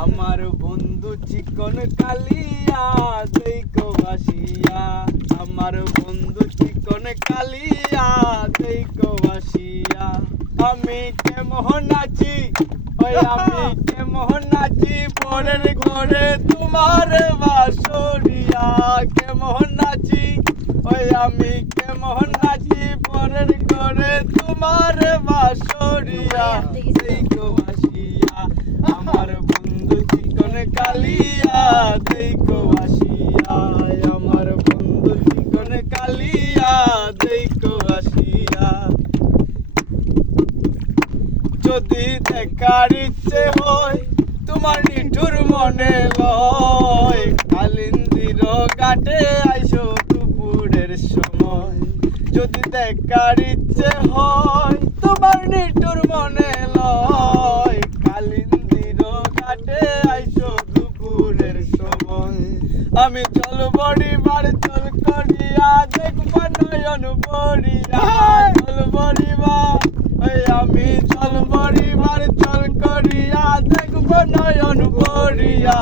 আমার বন্ধু চিকন কালিয়া দেখো বাসিয়া, আমার বন্ধু চিকন কালিয়া দেখো বাসিয়া। আমি কেমন নাচি, ওই আমি কেমন নাচি পরের ঘরে তোমার বাসরিয়া। কেমন নাচি, ওই আমি কেমন নাচি পরের ঘরে তোমার বাসরিয়া দেখো বাসিয়া। আমার বন্ধু চিকন কালিয়া দেখো বাসিয়া, আমার বন্ধু চিকন কালিয়া দেখো বাসিয়া। যদি দেখার ইচ্ছে হয় তোমার নিঠুর মনে লয়, কালিন্দির ঘাটে আইসো দুপুরের সময়। যদি দেখার ইচ্ছে হয় তোমার নিঠুর মনে লয়, কালিন্দির ঘাটে আইসো দুপুরের সময়। আমি চল বড়িবার চল করিয়া দেখব নয়ন ভরিয়া, চল বড়িবার আমি চল বড়িবার চল করিয়া দেখব নয়ন ভরিয়া।